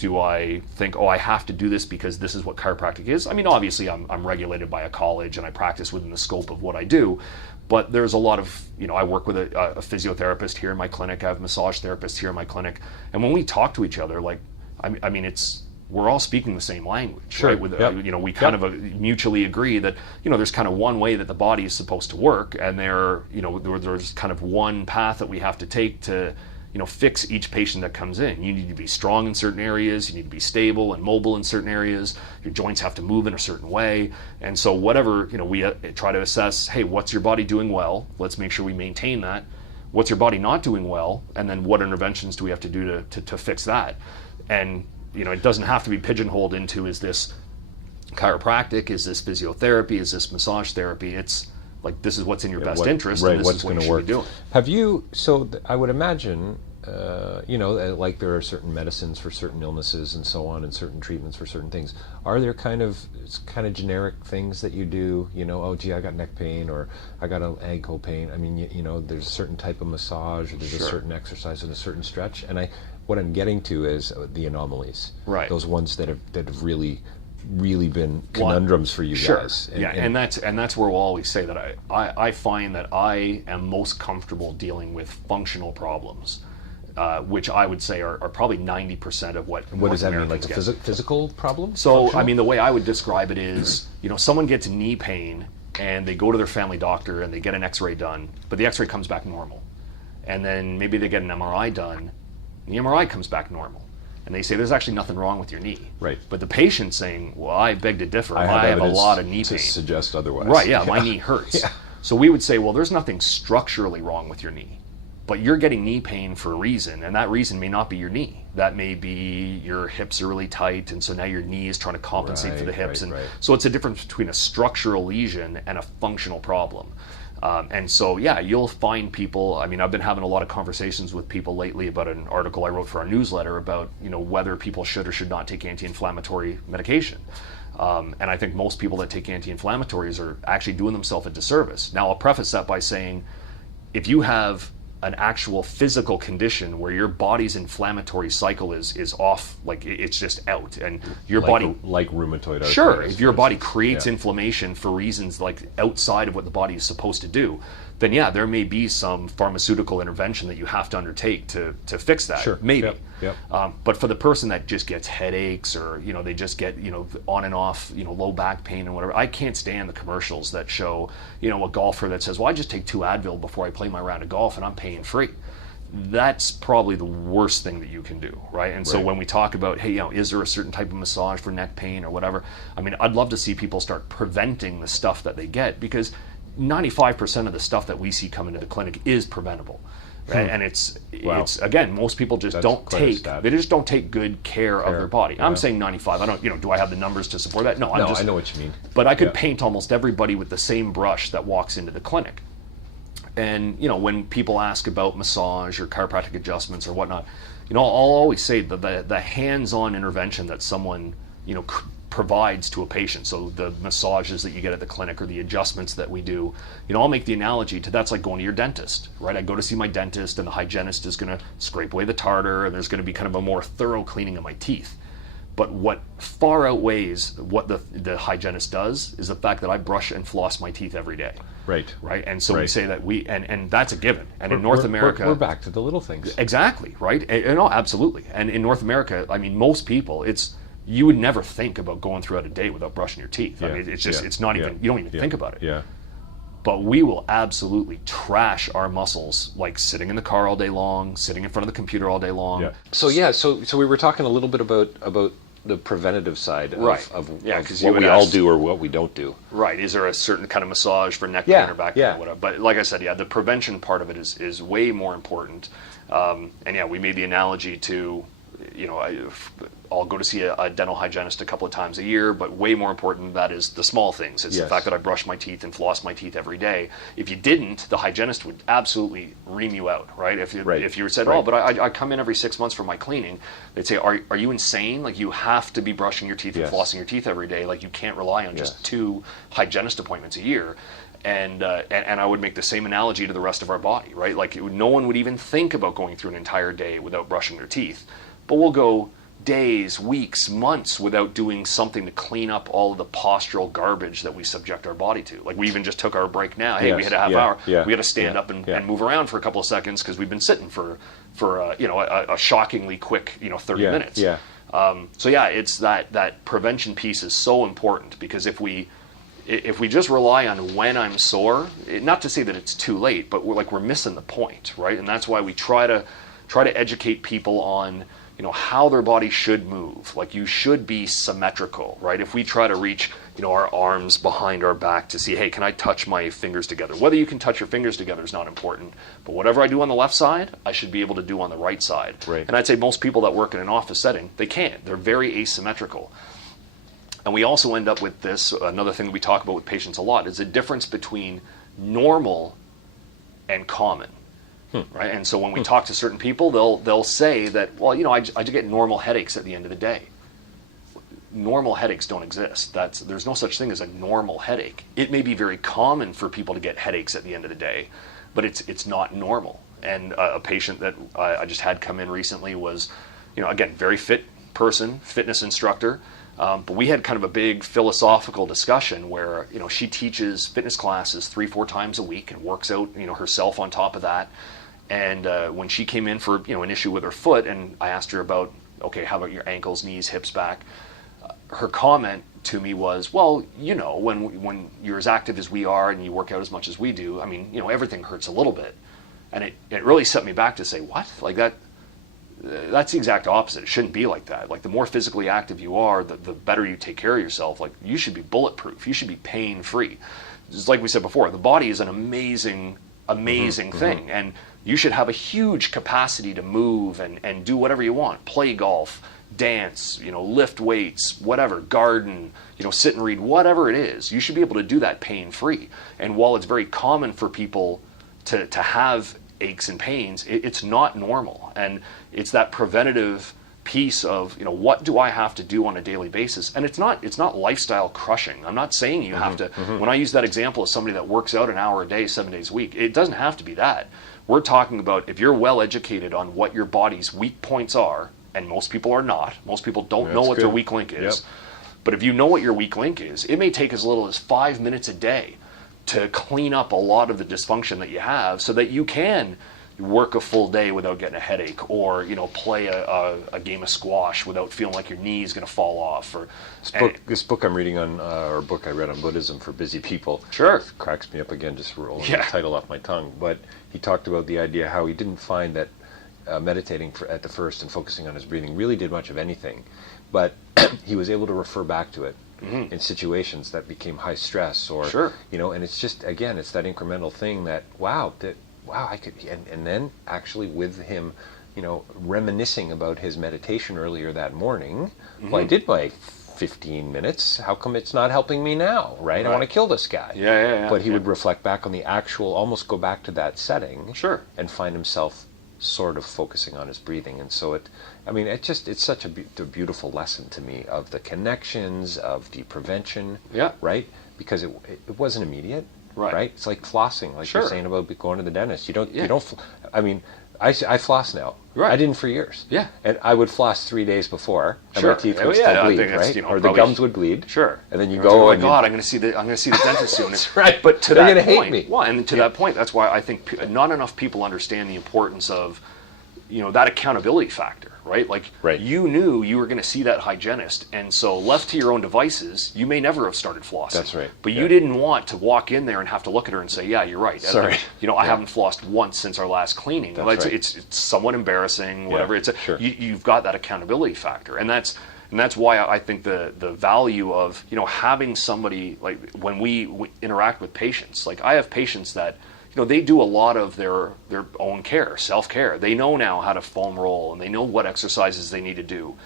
do I think, I have to do this because this is what chiropractic is? I mean, obviously, I'm regulated by a college and I practice within the scope of what I do. But there's a lot of, I work with a physiotherapist here in my clinic. I have massage therapists here in my clinic. And when we talk to each other, like, I mean, we're all speaking the same language, right? We kind of mutually agree that there's kind of one way that the body is supposed to work, and there's kind of one path that we have to take to fix each patient that comes in. You need to be strong in certain areas. You need to be stable and mobile in certain areas. Your joints have to move in a certain way. And so whatever we try to assess. Hey, what's your body doing well? Let's make sure we maintain that. What's your body not doing well? And then what interventions do we have to do to fix that? And it doesn't have to be pigeonholed into, is this chiropractic, is this physiotherapy, is this massage therapy? It's like, this is what's in your best interest, and this is what you should be doing. Have you, I would imagine, like, there are certain medicines for certain illnesses and so on, and certain treatments for certain things. Are there kind of generic things that you do, oh, gee, I got neck pain, or I got an ankle pain? I mean, there's a certain type of massage, or there's a certain exercise and a certain stretch, and what I'm getting to is the anomalies, right? Those ones that have really been conundrums for you guys. And that's where we'll always say that I find that I am most comfortable dealing with functional problems, which I would say are probably 90% of what. What does that mean? Like a physical problem? So functional? I mean, the way I would describe it is, someone gets knee pain and they go to their family doctor and they get an X-ray done, but the X-ray comes back normal, and then maybe they get an MRI done. The MRI comes back normal, and they say there's actually nothing wrong with your knee. Right. But the patient's saying, well, I beg to differ. I have a lot of knee pain. To suggest otherwise. Right, my knee hurts. So we would say, well, there's nothing structurally wrong with your knee, but you're getting knee pain for a reason, and that reason may not be your knee. That may be your hips are really tight, and so now your knee is trying to compensate for the hips. So it's a difference between a structural lesion and a functional problem. And so, you'll find people, I mean, I've been having a lot of conversations with people lately about an article I wrote for our newsletter about, whether people should or should not take anti-inflammatory medication. And I think most people that take anti-inflammatories are actually doing themselves a disservice. Now, I'll preface that by saying, if you have an actual physical condition where your body's inflammatory cycle is off, like it's just out, and your body, like rheumatoid arthritis. Sure, if your body creates inflammation for reasons like outside of what the body is supposed to do, then there may be some pharmaceutical intervention that you have to undertake to fix that. Sure. Maybe. Yep. But for the person that just gets headaches, or they just get on and off low back pain and whatever, I can't stand the commercials that show a golfer that says, well, I just take 2 Advil before I play my round of golf and I'm pain free. That's probably the worst thing that you can do, right? And so when we talk about, hey, is there a certain type of massage for neck pain or whatever, I mean, I'd love to see people start preventing the stuff that they get, because 95% of the stuff that we see come into the clinic is preventable. Right? And it's again, most people just don't take good care of their body. I'm saying 95. I don't, do I have the numbers to support that? No, I know what you mean. But I could paint almost everybody with the same brush that walks into the clinic. And, when people ask about massage or chiropractic adjustments or whatnot, I'll always say that the hands-on intervention that someone, provides to a patient, so the massages that you get at the clinic or the adjustments that we do, I'll make the analogy to that's like going to your dentist, right? I go to see my dentist, and the hygienist is going to scrape away the tartar, and there's going to be kind of a more thorough cleaning of my teeth. But what far outweighs what the hygienist does is the fact that I brush and floss my teeth every day. Right. And so we say that and that's a given. And in North America, we're back to the little things. Exactly, right? No, absolutely. And in North America, I mean, most people, you would never think about going throughout a day without brushing your teeth. I mean, it's just, it's not even, you don't even think about it. Yeah. but we will absolutely trash our muscles, like sitting in the car all day long, sitting in front of the computer all day long. Yeah. So we were talking a little bit about the preventative side of what we all do or what we don't do. Right. Is there a certain kind of massage for neck pain or back pain or whatever? But like I said, the prevention part of it is way more important. And we made the analogy to, I'll go to see a dental hygienist a couple of times a year, but way more important than that is the small things. It's the fact that I brush my teeth and floss my teeth every day. If you didn't, the hygienist would absolutely ream you out, right? If you said, but I come in every 6 months for my cleaning, they'd say, are you insane? Like, you have to be brushing your teeth and flossing your teeth every day. Like, you can't rely on just 2 hygienist appointments a year. And I would make the same analogy to the rest of our body, right? Like, no one would even think about going through an entire day without brushing their teeth. But we'll go days, weeks, months without doing something to clean up all of the postural garbage that we subject our body to. Like, we even just took our break now. Hey, we had a half hour. We had to stand up and move around for a couple of seconds because we've been sitting for a shockingly quick 30 minutes. It's that prevention piece is so important, because if we just rely on when I'm sore, not to say that it's too late, but we're missing the point, right? And that's why we try to educate people on how their body should move. Like, you should be symmetrical, right? If we try to reach our arms behind our back to see, hey, can I touch my fingers together? Whether you can touch your fingers together is not important, but whatever I do on the left side, I should be able to do on the right side. Right. And I'd say most people that work in an office setting, they can't. They're very asymmetrical. And we also end up with this, another thing that we talk about with patients a lot, is the difference between normal and common. Right? And so when we talk to certain people, they'll say that, I just get normal headaches at the end of the day. Normal headaches don't exist. There's no such thing as a normal headache. It may be very common for people to get headaches at the end of the day, but it's not normal. And a patient that I just had come in recently was, again, very fit person, fitness instructor, but we had kind of a big philosophical discussion where, she teaches fitness classes 3-4 times a week and works out, herself on top of that. And when she came in for, an issue with her foot, and I asked her about, okay, how about your ankles, knees, hips, back? Her comment to me was, well, when you're as active as we are and you work out as much as we do, everything hurts a little bit. And it really set me back to say, what? Like, that's the exact opposite. It shouldn't be like that. Like, the more physically active you are, the better you take care of yourself. Like, you should be bulletproof. You should be pain-free. Just like we said before, the body is an amazing thing. And you should have a huge capacity to move and do whatever you want. Play golf, dance, lift weights, whatever, garden, sit and read, whatever it is. You should be able to do that pain-free. And while it's very common for people to have aches and pains, it's not normal. And it's that preventative piece of, what do I have to do on a daily basis? And it's not lifestyle crushing. I'm not saying you have to, when I use that example of somebody that works out an hour a day, 7 days a week, it doesn't have to be that. We're talking about if you're well educated on what your body's weak points are, and most people are not. Most people don't know what their weak link is. Yep. But if you know what your weak link is, it may take as little as 5 minutes a day to clean up a lot of the dysfunction that you have so that you can work a full day without getting a headache, or play a game of squash without feeling like your knee is going to fall off. Or this book I'm reading on, or book I read on Buddhism for busy people, cracks me up again just rolling the title off my tongue. But he talked about the idea how he didn't find that meditating at the first and focusing on his breathing really did much of anything, but he was able to refer back to it in situations that became high stress, or and it's just, again, it's that incremental thing that I could, and then actually with him, reminiscing about his meditation earlier that morning. Well, I did my 15 minutes. How come it's not helping me now, right? I want to kill this guy. But he would reflect back on the actual, almost go back to that setting, and find himself sort of focusing on his breathing. And so it's such a beautiful lesson to me of the connections, of the prevention, right? Because it wasn't immediate. Right. It's like flossing, like you're saying about going to the dentist. I floss now. Right. I didn't for years. Yeah. And I would floss 3 days before, and my teeth would still bleed, right? Or the gums would bleed. Sure. And then you go, oh my God, I'm going to see the dentist soon. That's right. But to They're that going to point, hate me. Well, and to that point, that's why I think not enough people understand the importance of that accountability factor, right? Like you knew you were going to see that hygienist, and so left to your own devices, you may never have started flossing. That's right. But you didn't want to walk in there and have to look at her and say, yeah, you're right. Sorry. I haven't flossed once since our last cleaning. That's right. It's somewhat embarrassing, whatever. Sure. You've got that accountability factor, and that's why I think the value of having somebody, like when we interact with patients. Like I have patients that they do a lot of their own care, self-care. They know now how to foam roll, and they know what exercises they need to do.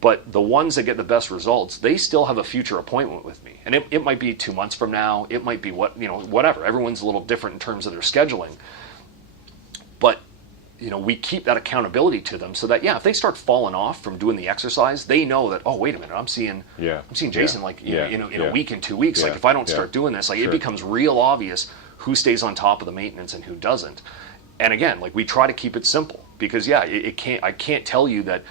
But the ones that get the best results, they still have a future appointment with me. And it might be 2 months from now. It might be whatever. Everyone's a little different in terms of their scheduling. But we keep that accountability to them so that if they start falling off from doing the exercise, they know that, oh, wait a minute, I'm seeing Jason in a week and 2 weeks. Like if I don't start doing this, like it becomes real obvious who stays on top of the maintenance and who doesn't. And again, like we try to keep it simple because I can't tell you that,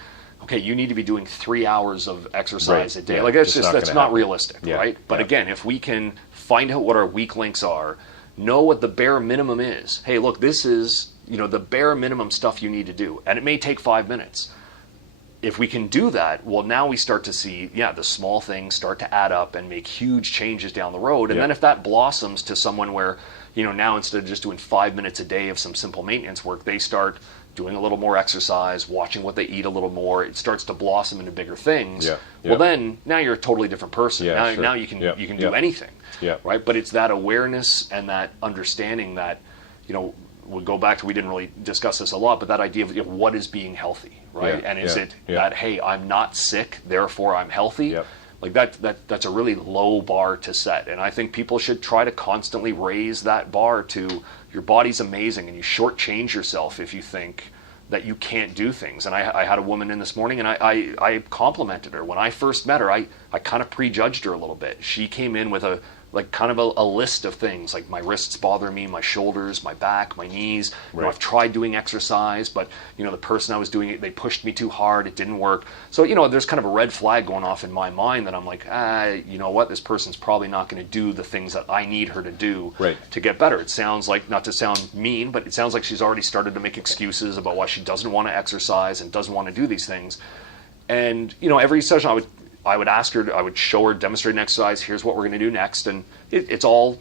okay, you need to be doing 3 hours of exercise a day. Like that's not realistic, right? But again, if we can find out what our weak links are, know what the bare minimum is. Hey, look, this is the bare minimum stuff you need to do, and it may take 5 minutes. If we can do that, well, now we start to see, the small things start to add up and make huge changes down the road. And then if that blossoms to someone where, now instead of just doing 5 minutes a day of some simple maintenance work, they start doing a little more exercise, watching what they eat a little more, it starts to blossom into bigger things. Well, then now you're a totally different person. Now you can do anything, right? But it's that awareness and that understanding that, we'll go back to, we didn't really discuss this a lot, but that idea of what is being healthy, right? And is it that, hey, I'm not sick, therefore I'm healthy? Like that's a really low bar to set. And I think people should try to constantly raise that bar to, your body's amazing, and you shortchange yourself if you think that you can't do things. And I had a woman in this morning, and I complimented her. When I first met her, I kind of prejudged her a little bit. She came in with a list of things, like my wrists bother me, my shoulders, my back, my knees. I've tried doing exercise, but the person I was doing it, they pushed me too hard, it didn't work. So there's kind of a red flag going off in my mind that I'm like, you know what, this person's probably not going to do the things that I need her to do to get better. It sounds like, not to sound mean, but it sounds like she's already started to make excuses about why she doesn't want to exercise and doesn't want to do these things. And every session I would ask her, I would show her, demonstrate an exercise, here's what we're going to do next. And it's all,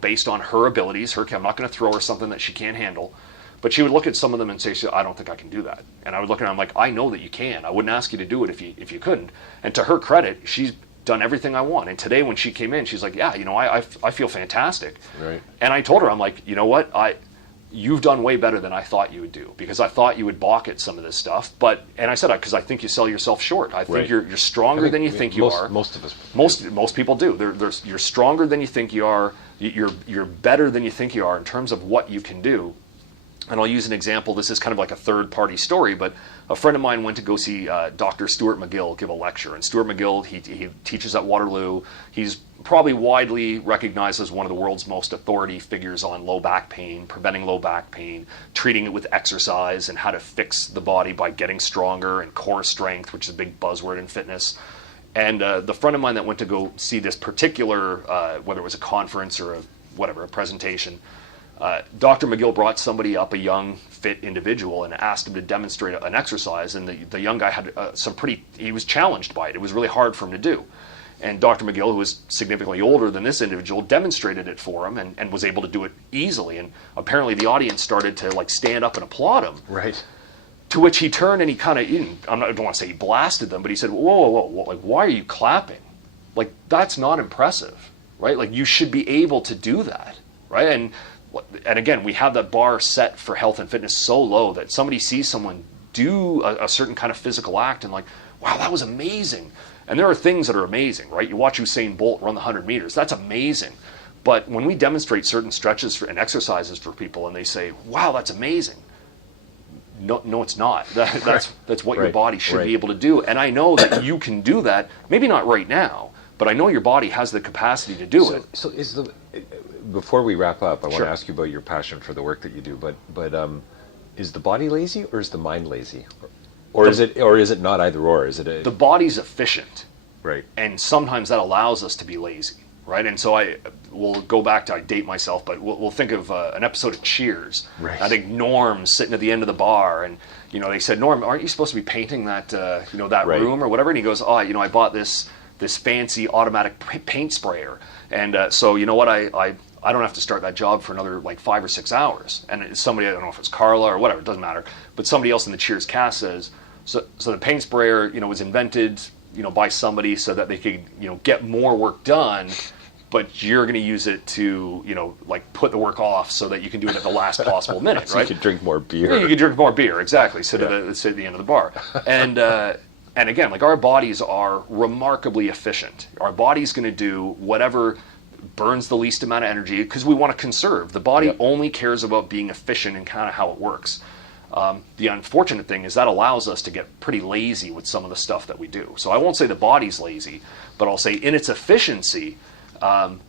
based on her abilities. I'm not going to throw her something that she can't handle. But she would look at some of them and say, I don't think I can do that. And I would look at her and I'm like, I know that you can. I wouldn't ask you to do it if you couldn't. And to her credit, she's done everything I want. And today when she came in, she's like, I feel fantastic. Right. And I told her, I'm like, you know what? You've done way better than I thought you would do, because I thought you would balk at some of this stuff. And I said, because I think you sell yourself short. I think you're stronger than you think you are. Most of us. Most people do. You're stronger than you think you are. You're better than you think you are in terms of what you can do. And I'll use an example. This is kind of like a third-party story, but a friend of mine went to go see Dr. Stuart McGill give a lecture. And Stuart McGill, he teaches at Waterloo. He's probably widely recognized as one of the world's most authority figures on low back pain, preventing low back pain, treating it with exercise, and how to fix the body by getting stronger, and core strength, which is a big buzzword in fitness. And the friend of mine that went to go see this particular, whether it was a conference or a presentation, Dr. McGill brought somebody up, a young, fit individual, and asked him to demonstrate an exercise. And the young guy had he was challenged by it. It was really hard for him to do. And Dr. McGill, who was significantly older than this individual, demonstrated it for him and was able to do it easily. And apparently the audience started to stand up and applaud him. Right. To which he turned and he kind of, I don't want to say he blasted them, but he said, whoa, like, why are you clapping? Like, that's not impressive, right? Like, you should be able to do that, right? And again, we have that bar set for health and fitness so low that somebody sees someone do a certain kind of physical act and like, wow, that was amazing. And there are things that are amazing, right? You watch Usain Bolt run the 100 meters. That's amazing. But when we demonstrate certain stretches and exercises for people and they say, wow, that's amazing. No, it's not. That's what your body should be able to do. And I know that you can do that, maybe not right now, but I know your body has the capacity to do it. So before we wrap up, I want to ask you about your passion for the work that you do, but is the body lazy or is the mind lazy? Or is it not either or? Is it the body's efficient, right? And sometimes that allows us to be lazy, right? And so we'll go back to, I date myself, but we'll think of an episode of Cheers. Right. I think Norm's sitting at the end of the bar, and they said, Norm, aren't you supposed to be painting that that Right. room or whatever? And he goes, I bought this fancy automatic paint sprayer, and so you know what, I don't have to start that job for another like 5 or 6 hours. And somebody, I don't know if it's Carla or whatever, it doesn't matter, but somebody else in the Cheers cast says, so the paint sprayer, was invented, by somebody so that they could, get more work done, but you're going to use it to, like put the work off so that you can do it at the last possible minute, so right? you can drink more beer. Yeah, you can drink more beer, exactly. Sit at the end of the bar. And again, like our bodies are remarkably efficient. Our body's going to do whatever burns the least amount of energy because we want to conserve. The body only cares about being efficient and kind of how it works. The unfortunate thing is that allows us to get pretty lazy with some of the stuff that we do. So I won't say the body's lazy, but I'll say in its efficiency,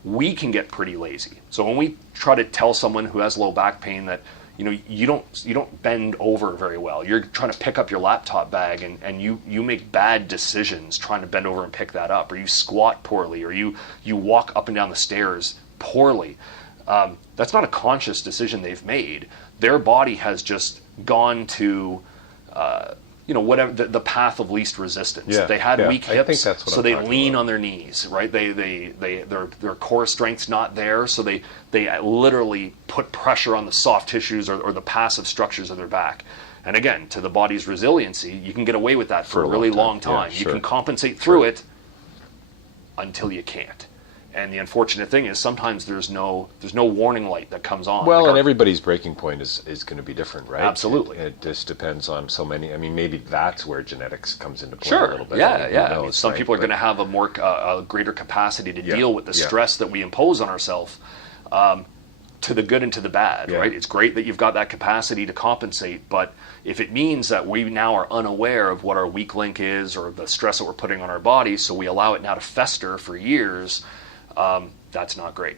we can get pretty lazy. So when we try to tell someone who has low back pain that you don't bend over very well, you're trying to pick up your laptop bag and you make bad decisions trying to bend over and pick that up, or you squat poorly, or you walk up and down the stairs poorly. That's not a conscious decision they've made. Their body has just gone to whatever the path of least resistance. Yeah, They had weak hips, I think that's what so I'm they talking lean about. on their knees, right? Their core strength's not there, so they literally put pressure on the soft tissues or the passive structures of their back. And again, to the body's resiliency, you can get away with that for a really long time. Yeah, You sure. can compensate through it until you can't. And the unfortunate thing is sometimes there's no warning light that comes on. Well, Like and everybody's breaking point is going to be different, right? Absolutely. It just depends on so many. I mean, maybe that's where genetics comes into play a Sure. little bit. Yeah. Who I mean, knows, some right? people are But- going to have a greater capacity to Yeah, deal with the yeah. stress that we impose on ourselves, to the good and to the bad. Yeah. Right? It's great that you've got that capacity to compensate, but if it means that we now are unaware of what our weak link is or the stress that we're putting on our body, so we allow it now to fester for years, that's not great.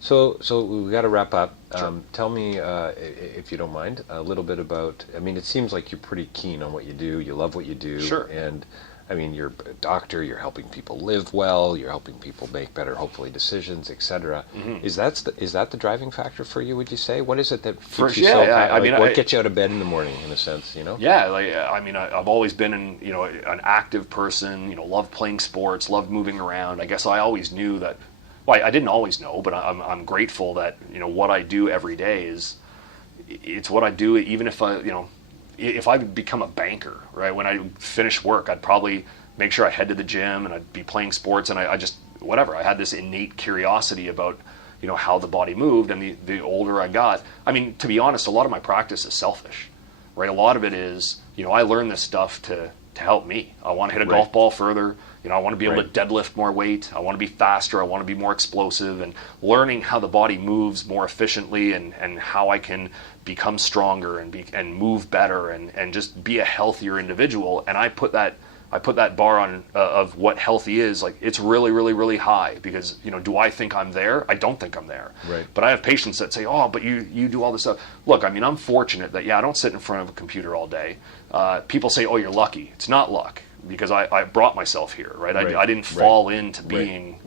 So we got to wrap up. Sure. Tell me, if you don't mind, a little bit about. I mean, it seems like you're pretty keen on what you do. You love what you do. Sure. And I mean, you're a doctor. You're helping people live well. You're helping people make better, hopefully, decisions, etc. Mm-hmm. Is that the driving factor for you? Would you say? What is it that keeps For- you yeah, so? yeah, I mean, what gets you out of bed in the morning, in a sense? Yeah, like I mean, I've always been an active person. Loved playing sports, loved moving around. I guess I always knew that. Well, I didn't always know, but I'm grateful that what I do every day it's what I do. Even if if I become a banker, right? When I finish work, I'd probably make sure I head to the gym and I'd be playing sports, and I just whatever. I had this innate curiosity about how the body moved, and the older I got, I mean, to be honest, a lot of my practice is selfish, right? A lot of it is I learned this stuff to help me. I want to hit a golf ball further. I want to be able to deadlift more weight. I want to be faster. I want to be more explosive, and learning how the body moves more efficiently and how I can become stronger and move better and just be a healthier individual. And I put that bar on of what healthy is. Like, it's really, really, really high because, do I think I'm there? I don't think I'm there. Right. But I have patients that say, oh, but you do all this stuff. Look, I mean, I'm fortunate that, I don't sit in front of a computer all day. People say, oh, you're lucky. It's not luck, because I brought myself here, right? I didn't fall into being,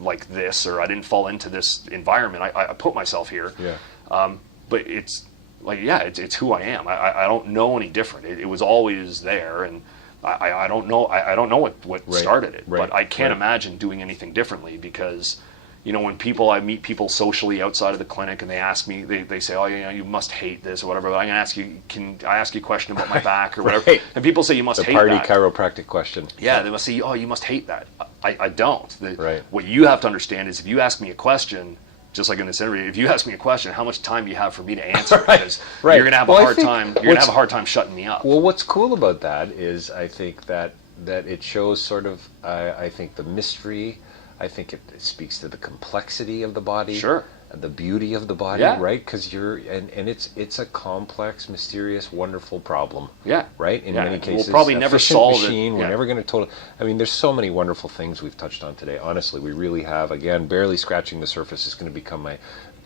like this, or I didn't fall into this environment. I put myself here. Yeah. But it's like, it's who I am. I don't know any different. It was always there, and I don't know. I don't know what started it, but I can't imagine doing anything differently because, when I meet people socially outside of the clinic and they ask me, they say, oh, you must hate this or whatever. But I'm going to ask you, can I ask you a question about my back or whatever? Right. And people say you must The hate party that. chiropractic question. Yeah, they must say, oh, you must hate that. I don't. Right. What you have to understand is if you ask me a question, just like in this interview, if you ask me a question, how much time do you have for me to answer? Because you're going to have a hard time. You're going to have a hard time shutting me up. Well, what's cool about that is I think that it shows sort of I think the mystery. I think it speaks to the complexity of the body. Sure. The beauty of the body, right? Because it's a complex, mysterious, wonderful problem. Yeah. Right? In many cases. We'll probably never solve machine. it. We're never going to totally. I mean, there's so many wonderful things we've touched on today. Honestly, we really have. Again, barely scratching the surface is going to become my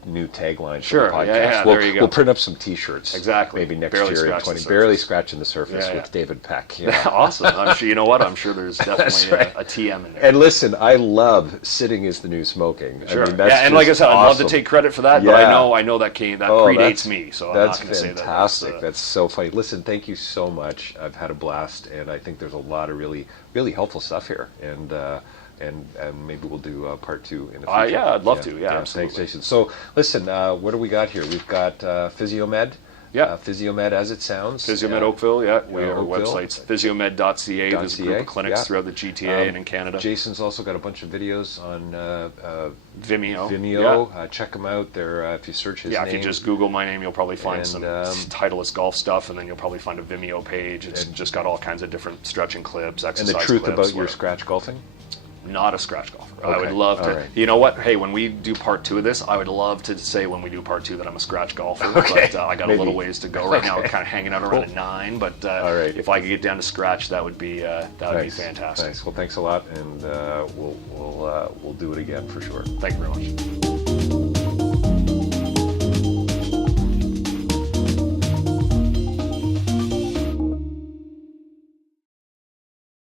new tagline Sure, for the podcast. yeah, there you go. We'll print up some T-shirts. Exactly. Maybe next Barely year in scratching 20. the Barely surface. scratching the surface Yeah, with yeah. David Peck. You know? Awesome. I'm sure, you know what? I'm sure there's definitely right. a TM in there. And listen, I love sitting is the new smoking. Sure. I mean, that's and like I just said, I'd love awesome. to take credit for that, but Yeah. I know that Oh, predates me, so I'm not that's going to say that. fantastic. That's so funny. Listen, thank you so much. I've had a blast, and I think there's a lot of really, really helpful stuff here. And maybe we'll do part 2 in the future. Yeah, I'd love to. Yeah, absolutely. Thanks, Jason. So, listen, what do we got here? We've got Physiomed. Yeah. Physiomed as it sounds. Physiomed Oakville, yeah. Our Oakville. website's physiomed.ca. There's a group of clinics yeah. throughout the GTA and in Canada. Jason's also got a bunch of videos on Vimeo. Vimeo. Check them out. They're, if you search his name. If you just Google my name, you'll probably find And, some Titleist golf stuff, and then you'll probably find a Vimeo page. It's just got all kinds of different stretching clips, and exercise the truth clips, about your whatever. scratch golfing? Not a scratch golfer. I Okay, would love to. all right. You know what? Hey, when we do part 2 of this, I would love to say when we do part 2 that I'm a scratch golfer. Okay, But I got maybe. a little ways to go right now. I'm kind of hanging out around a 9. But All right. if I could get down to scratch, that would be be Nice. fantastic. Nice. Well, thanks a lot, and we'll do it again for sure. Thank you very much.